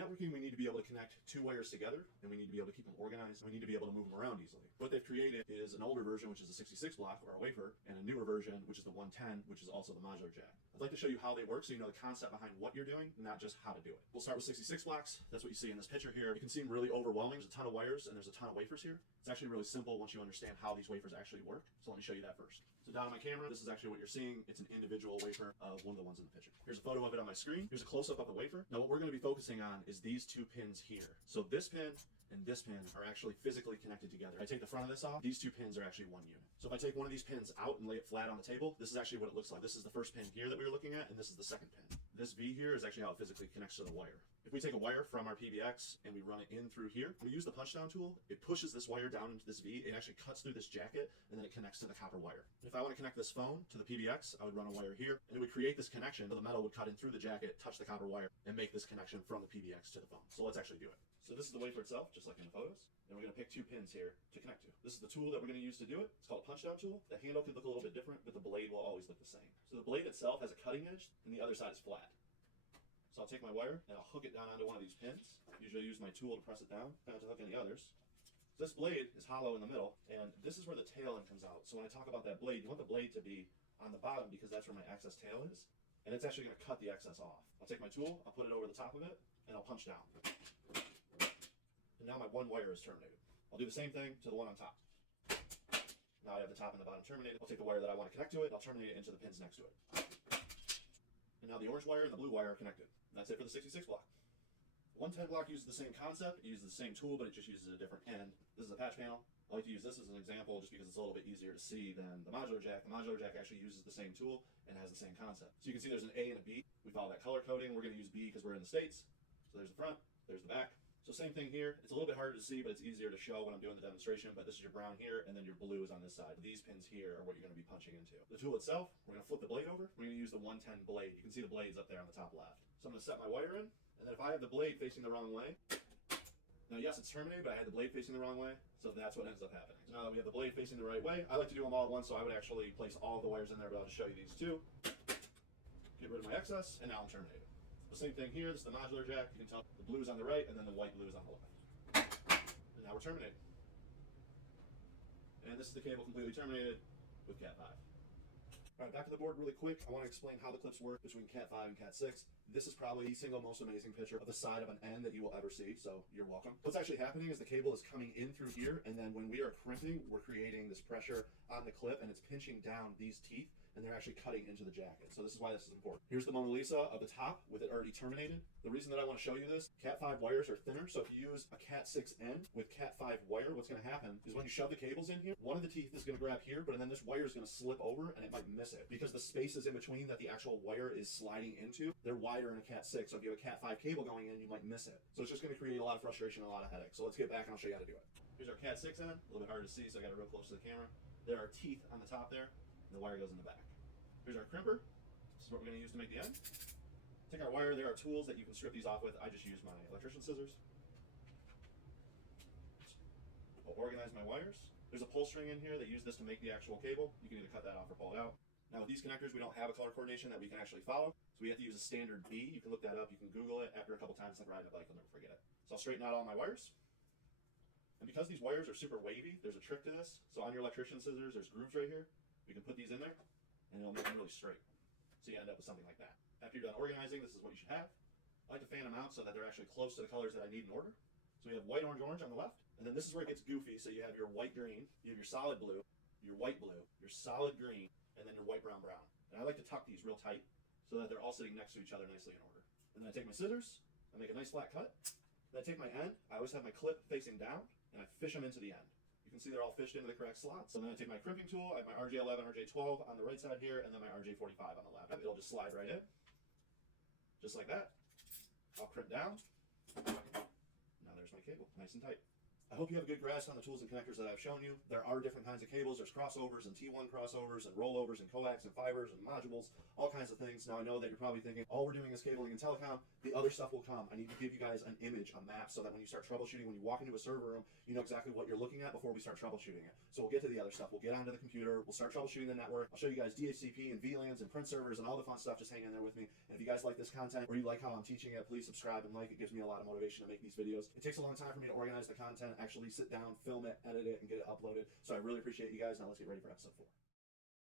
networking, we need to be able to connect two wires together, and we need to be able to keep them organized, and we need to be able to move them around easily. What they've created is an older version, which is a 66 block, or a Wafer, and a newer version, which is the 110, which is also the modular jack. I'd like to show you how they work so you know the concept behind what you're doing, not just how to do it. We'll start with 66 blocks. That's what you see in this picture here. It can seem really overwhelming. There's a ton of wires, and there's a ton of wafers here. It's actually really simple once you understand how these wafers actually work. So let me show you that first. So down on my camera, this is actually what you're seeing. It's an individual wafer of one of the ones in the picture. Here's a photo of it on my screen. Here's a close-up of the wafer. Now what we're going to be focusing on is these two pins here. So this pin and this pin are actually physically connected together. If I take the front of this off, these two pins are actually one unit. So if I take one of these pins out and lay it flat on the table, this is actually what it looks like. This is the first pin here that we were looking at, and this is the second pin. This V here is actually how it physically connects to the wire. If we take a wire from our PBX and we run it in through here, we use the punch down tool, it pushes this wire down into this V, it actually cuts through this jacket, and then it connects to the copper wire. If I want to connect this phone to the PBX, I would run a wire here, and it would create this connection, so the metal would cut in through the jacket, touch the copper wire, and make this connection from the PBX to the phone. So let's actually do it. So this is the wafer itself, just like in the photos. And we're going to pick two pins here to connect to. This is the tool that we're going to use to do it. It's called a punch down tool. The handle could look a little bit different, but the blade will always look the same. So the blade itself has a cutting edge, and the other side is flat. So I'll take my wire and I'll hook it down onto one of these pins. Usually I use my tool to press it down, not to hook any others. So this blade is hollow in the middle, and this is where the tail end comes out. So when I talk about that blade, you want the blade to be on the bottom because that's where my excess tail is. And it's actually going to cut the excess off. I'll take my tool, I'll put it over the top of it, and I'll punch down. And now my one wire is terminated. I'll do the same thing to the one on top. Now I have the top and the bottom terminated. I'll take the wire that I want to connect to it, and I'll terminate it into the pins next to it. And now the orange wire and the blue wire are connected. And that's it for the 66 block. The 110 block uses the same concept, it uses the same tool, but it just uses a different end. This is a patch panel. I like to use this as an example just because it's a little bit easier to see than the modular jack. The modular jack actually uses the same tool and has the same concept. So you can see there's an A and a B. We follow that color coding. We're going to use B because we're in the States. So there's the front, there's the back. So same thing here. It's a little bit harder to see, but it's easier to show when I'm doing the demonstration. But this is your brown here, and then your blue is on this side. These pins here are what you're going to be punching into. The tool itself, we're going to flip the blade over. We're going to use the 110 blade. You can see the blades up there on the top left. So I'm going to set my wire in, and then if I have the blade facing the wrong way, now yes, it's terminated, but I had the blade facing the wrong way, so that's what ends up happening. So now that we have the blade facing the right way, I like to do them all at once, so I would actually place all of the wires in there, but I'll just show you these two. Get rid of my excess, and now I'm terminated. The same thing here. This is the modular jack. You can tell the blue is on the right, and then the white blue is on the left. And now we're terminated. And this is the cable completely terminated with Cat 5. All right, back to the board really quick. I want to explain how the clips work between Cat 5 and Cat 6. This is probably the single most amazing picture of the side of an end that you will ever see, so you're welcome. What's actually happening is the cable is coming in through here, and then when we are crimping, we're creating this pressure on the clip, and it's pinching down these teeth, and they're actually cutting into the jacket. So this is why this is important. Here's the Mona Lisa of the top with it already terminated. The reason that I want to show you this, Cat 5 wires are thinner, so if you use a Cat 6 end with Cat 5 wire, what's going to happen is when you shove the cables in here, one of the teeth is going to grab here, but then this wire is going to slip over and it might miss it. Because the spaces in between that the actual wire is sliding into, they're wider in a Cat 6, so if you have a Cat 5 cable going in, you might miss it. So it's just going to create a lot of frustration and a lot of headache. So let's get back and I'll show you how to do it. Here's our Cat 6 end, a little bit harder to see, so I got it real close to the camera. There are teeth on the top there, and the wire goes in the back. Here's our crimper. This is what we're going to use to make the end. Take our wire. There are tools that you can strip these off with. I just use my electrician scissors. I'll organize my wires. There's a pull string in here. They use this to make the actual cable. You can either cut that off or pull it out. Now with these connectors, we don't have a color coordination that we can actually follow. So we have to use a standard B. You can look that up. You can Google it. After a couple times, it's like riding a bike. You'll never forget it. So I'll straighten out all my wires. And because these wires are super wavy, there's a trick to this. So on your electrician scissors, there's grooves right here. We can put these in there, and it'll make them really straight. So you end up with something like that. After you're done organizing, this is what you should have. I like to fan them out so that they're actually close to the colors that I need in order. So we have white, orange, orange on the left. And then this is where it gets goofy. So you have your white, green, you have your solid blue, your white blue, your solid green, and then your white, brown, brown. And I like to tuck these real tight so that they're all sitting next to each other nicely in order. And then I take my scissors, I make a nice flat cut. Then I take my end, I always have my clip facing down, and I fish them into the end. You can see they're all fished into the correct slots. So then I take my crimping tool, I have my RJ11, RJ12 on the right side here, and then my RJ45 on the left. It'll just slide right in, just like that. I'll crimp down. Now there's my cable, nice and tight. I hope you have a good grasp on the tools and connectors that I've shown you. There are different kinds of cables. There's crossovers and T1 crossovers and rollovers and coax and fibers and modules, all kinds of things. Now I know that you're probably thinking, all we're doing is cabling and telecom. The other stuff will come. I need to give you guys an image, a map, so that when you start troubleshooting, when you walk into a server room, you know exactly what you're looking at before we start troubleshooting it. So we'll get to the other stuff. We'll get onto the computer. We'll start troubleshooting the network. I'll show you guys DHCP and VLANs and print servers and all the fun stuff. Just hang in there with me. And if you guys like this content or you like how I'm teaching it, please subscribe and like. It gives me a lot of motivation to make these videos. It takes a long time for me to organize the content, actually sit down, film it, edit it, and get it uploaded. So I really appreciate you guys. Now let's get ready for episode 4.